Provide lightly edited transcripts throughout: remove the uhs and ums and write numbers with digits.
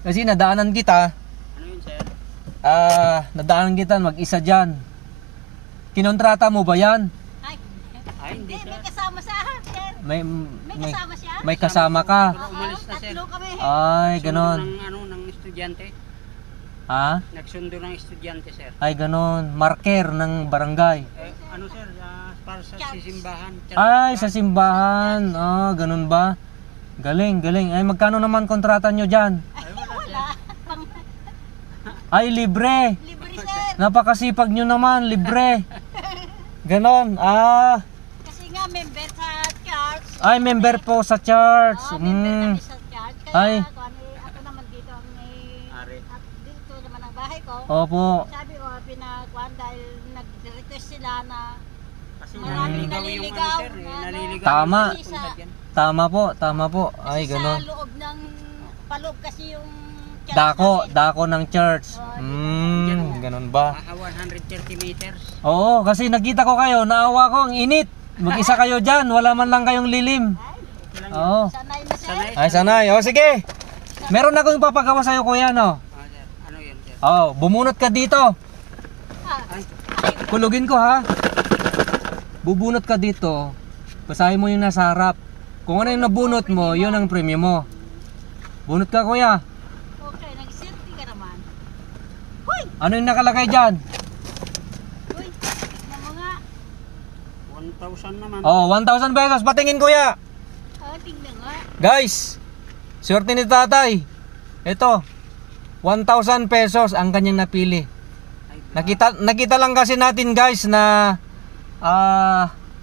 Kasi nadaanan kita. Ano yun, sir? Nadaanan kita mag-isa dyan. Kinontrata mo ba yan? Ay, hindi, sir. May kasama sa sir. May Kasama siya? may kasama ka. Pero umalis na, sir. Tatlo kami. Ay, Nagsundo ganon. ng estudyante. Ha? Nagsundo ng estudyante, sir. Ay, ganon. Marker ng barangay. Ano, sir? Para sa sisimbahan. Ay, sa simbahan. Ganon ba? Galing, galing. Ay, magkano naman kontrata nyo dyan? Wala. Pang Ay, libre. libre sir. Napakasipag nyo naman, libre. Ganon. Kasi nga member sa church. Ay, member po sa church. Member kami sa church. Kaya Ay. ako naman dito ang Ari. at dito naman ang bahay ko. Opo. Sabi ko, pinakuan dahil nag-request sila na Kasi maraming naliligaw yung ano, sir. Naliligaw Tama. yung punta dyan. Tama po, tama po. Ay, kasi ganon. sa loob ng paloob kasi yung church namin. Dako ng church. Ganon ba? 130 meters. Oo, kasi nakita ko kayo, naawa ko, ang init. Mag-isa kayo dyan, wala man lang kayong lilim. Oo. Sanay na sir. Ay, sanay. O, sige. Meron akong papagawa sa'yo, kuya, no? Sir. Ano yun, sir? Bumunot ka dito. Ay, Kulugin ko, ha? Bubunot ka dito. Basahin mo yung nasa harap. Kung ano yung nabunot mo, yun ang premium mo. Bunot ka, kuya. Okay, nag-selfie ka naman. Huy! Ano yung nakalagay dyan? Huy! Tignan mo nga. 1,000 naman. 1,000 pesos. Patingin, kuya. Tingnan nga. Guys, swerte ni tatay. Ito, 1,000 pesos ang kanyang napili. Nakita lang kasi natin, guys, na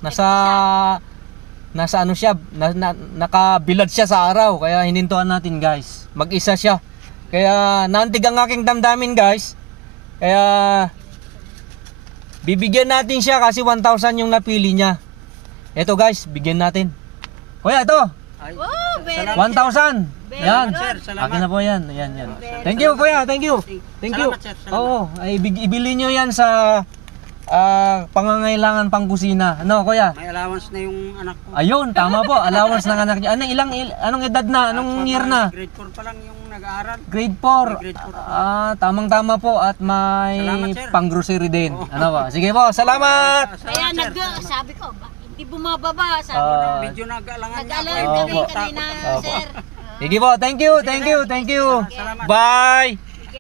nasa ano siya, nakabilad siya sa araw, kaya hinintuan natin, guys. Mag-isa siya. Kaya naantig ang aking damdamin, guys. Kaya bibigyan natin siya kasi 1,000 yung napili niya. Ito, guys, bigyan natin. Kuya, ito. Ay, Oh, very salamat, 1,000. Yan. sir. Salamat. Akin na po yan. Yan. Thank you, kuya. Thank you. Thank you. Salamat, sir. Salamat. Oo, ay ibili nyo yan sa pangangailangan pang kusina. Ano, kuya? May allowance na yung anak ko. Ayun, tama po. Allowance ng anak niya. Anong edad na? Anong year na? Grade 4 pa lang yung nag-aaral. Grade 4. Grade 4 Tamang-tama po at may Salamat, sir. pang-grocery din. Ano ba? Sige po, salamat. Kaya sabi ko, hindi bumababa. Sabi Ah, Medyo nag-alangan nag-alarm Opo. kami kanina, Opo. sir. Sige po, thank you. Salamat. Bye.